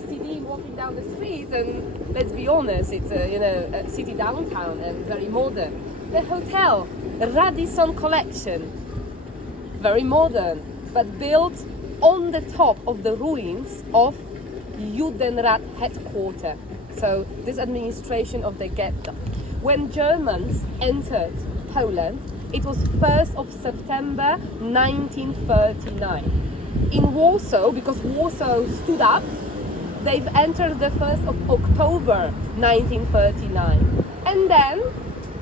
Hasidim walking down the streets, and let's be honest, it's a city downtown and very modern. The hotel, Radisson Collection, very modern, but built on the top of the ruins of Judenrat headquarters. So this administration of the ghetto. When Germans entered Poland, it was 1st of September 1939. In Warsaw, because Warsaw stood up, they've entered the 1st of October 1939. And then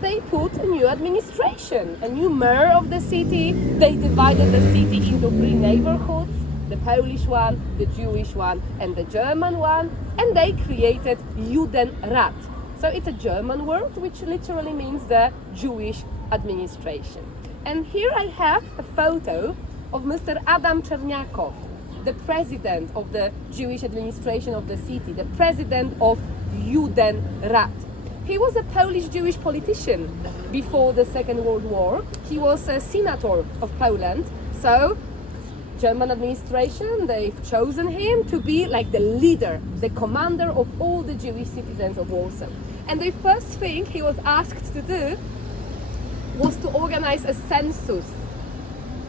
they put a new administration, a new mayor of the city. They divided the city into 3 neighborhoods, the Polish one, the Jewish one, and the German one, and they created Judenrat. So it's a German word which literally means the Jewish administration. And here I have a photo of Mr. Adam Czerniakow, the president of the Jewish administration of the city, the president of Judenrat. He was a Polish Jewish politician before the Second World War. He was a senator of Poland. So German administration, they've chosen him to be like the leader, the commander of all the Jewish citizens of Warsaw. And the first thing he was asked to do was to organize a census.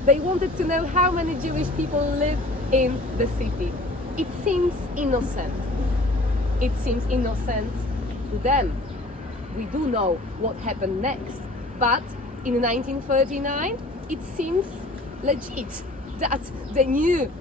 They wanted to know how many Jewish people live in the city. It seems innocent. It seems innocent to them. We do know what happened next. But in 1939, it seems legit that the new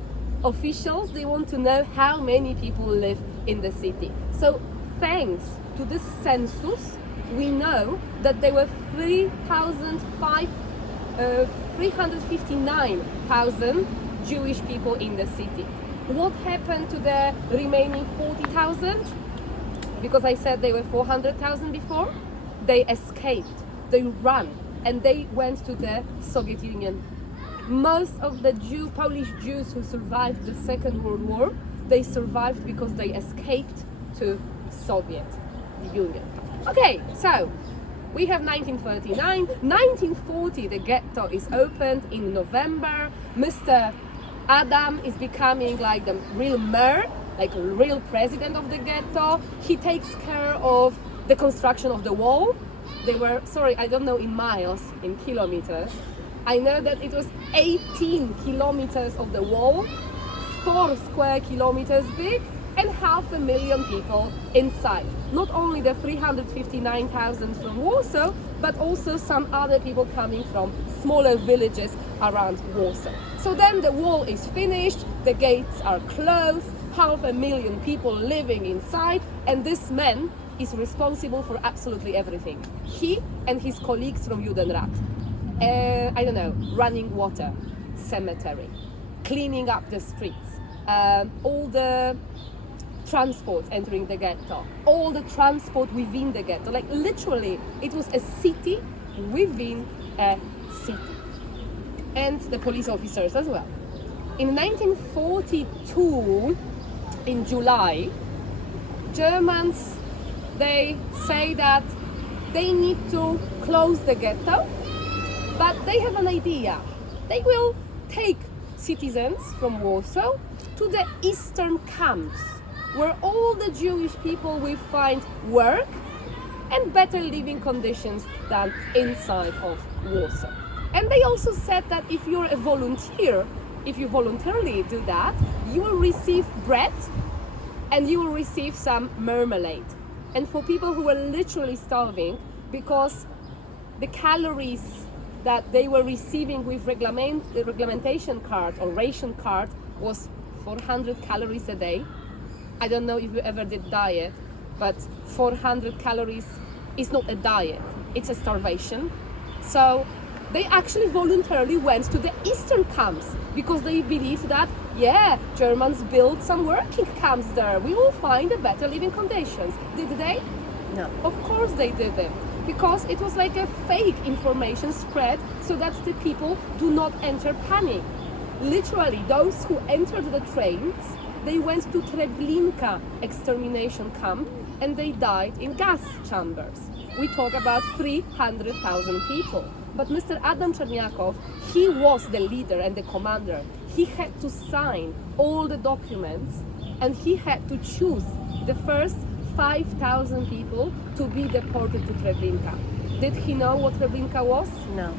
officials, they want to know how many people live in the city. So thanks to this census, we know that there were 359,000 Jewish people in the city. What happened to the remaining 40,000? Because I said they were 400,000 before, they escaped, they ran, and they went to the Soviet Union. Most of the Polish Jews who survived the Second World War, they survived because they escaped to Soviet Union. Okay, so we have 1939, 1940 the ghetto is opened in November. Mr. Adam is becoming like the real mayor, like a real president of the ghetto. He takes care of the construction of the wall. They were, sorry, I don't know in miles, in kilometers. I know that it was 18 kilometers of the wall, 4 square kilometers big, and 500,000 people inside. Not only the 359,000 from Warsaw, but also some other people coming from smaller villages around Warsaw. So then the wall is finished, the gates are closed, 500,000 people living inside, and this man is responsible for absolutely everything. He and his colleagues from Judenrat. I don't know, running water, cemetery, cleaning up the streets, all the transport entering the ghetto, all the transport within the ghetto. Like literally, it was a city within a city. And the police officers as well. In 1942, in July, Germans, they say that they need to close the ghetto, but they have an idea. They will take citizens from Warsaw to the eastern camps, where all the Jewish people will find work and better living conditions than inside of Warsaw. And they also said that if you're a volunteer, if you voluntarily do that, you will receive bread and you will receive some marmalade. And for people who were literally starving, because the calories that they were receiving with the reglementation card or ration card was 400 calories a day. I don't know if you ever did diet, but 400 calories is not a diet, it's a starvation. So they actually voluntarily went to the eastern camps because they believed that, yeah, Germans built some working camps there. We will find a better living conditions. Did they? No. Of course they didn't. Because it was like a fake information spread so that the people do not enter panic. Literally, those who entered the trains, they went to Treblinka extermination camp and they died in gas chambers. We talk about 300,000 people. But Mr. Adam Czerniakow, he was the leader and the commander. He had to sign all the documents and he had to choose the first 5,000 people to be deported to Treblinka. Did he know what Treblinka was? No.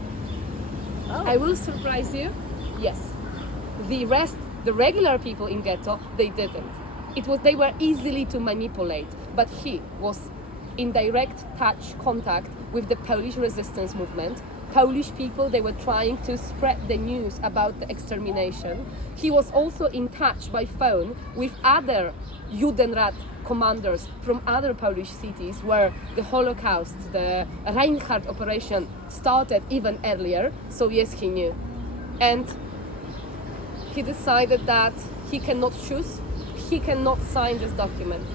Oh. I will surprise you. Yes. The rest, the regular people in ghetto, they didn't. They were easily to manipulate, but he was in direct contact with the Polish resistance movement. Polish people, they were trying to spread the news about the extermination. He was also in touch by phone with other Judenrat commanders from other Polish cities where the Holocaust, the Reinhardt operation started even earlier. So yes, he knew. And he decided that he cannot choose, he cannot sign this document.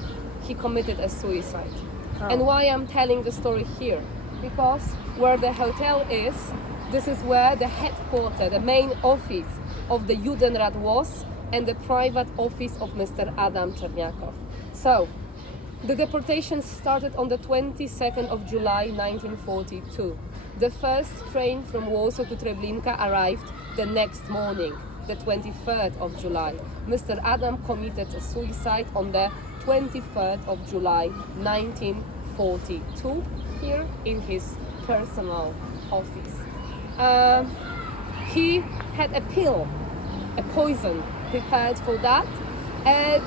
He committed a suicide. Oh. And why I'm telling the story here? Because where the hotel is, this is where the headquarters, the main office of the Judenrat was, and the private office of Mr. Adam Czerniakow. So, the deportation started on the 22nd of July 1942. The first train from Warsaw to Treblinka arrived the next morning, the 23rd of July. Mr. Adam committed a suicide on the 23rd of July 1942 here in his personal office. He had a pill, a poison prepared for that.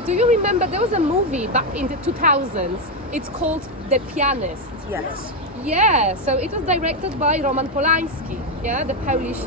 Do you remember there was a movie back in the 2000s? It's called The Pianist. Yes. Yeah, so it was directed by Roman Polanski, yeah, the Polish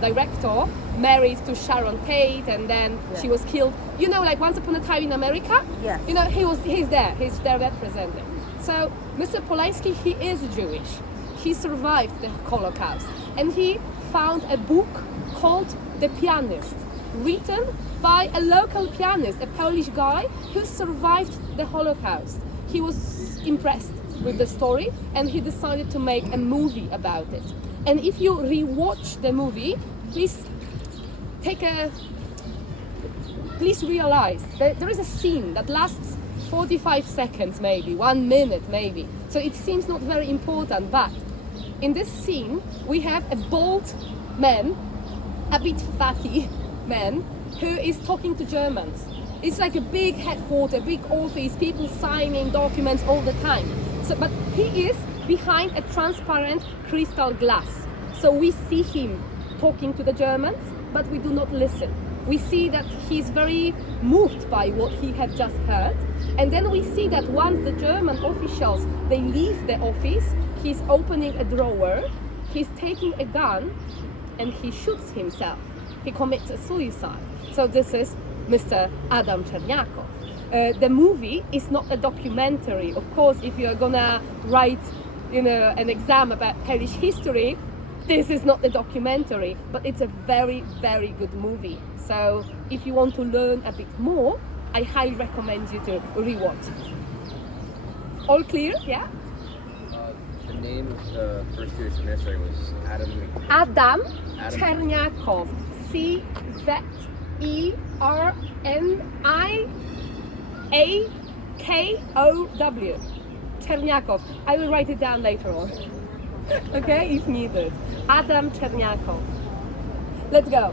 director, married to Sharon Tate, and then she was killed. You know, like Once Upon a Time in America? Yes. You know, he's there represented. So Mr. Polanski, he is Jewish. He survived the Holocaust, and he found a book called The Pianist, written by a local pianist, a Polish guy who survived the Holocaust. He was impressed with the story, and he decided to make a movie about it. And if you rewatch the movie, please realize that there is a scene that lasts 45 seconds, maybe 1 minute, maybe. So it seems not very important, but in this scene we have a bald man, a bit fatty man, who is talking to Germans. It's like a big headquarters, big office, people signing documents all the time. But he is behind a transparent crystal glass. So we see him talking to the Germans, but we do not listen. We see that he's very moved by what he has just heard. And then we see that once the German officials, they leave the office, he's opening a drawer, he's taking a gun, and he shoots himself. He commits a suicide. So this is Mr. Adam Czerniakow. The movie is not a documentary. Of course, if you're gonna write, an exam about Polish history, this is not a documentary, but it's a very, very good movie. So if you want to learn a bit more, I highly recommend you to rewatch it. All clear? Yeah? The name of the first Jewish administrator was Adam Czerniakow. Czerniakow. Czerniakow. I will write it down later on. Okay, if needed. Adam Czerniakow. Let's go.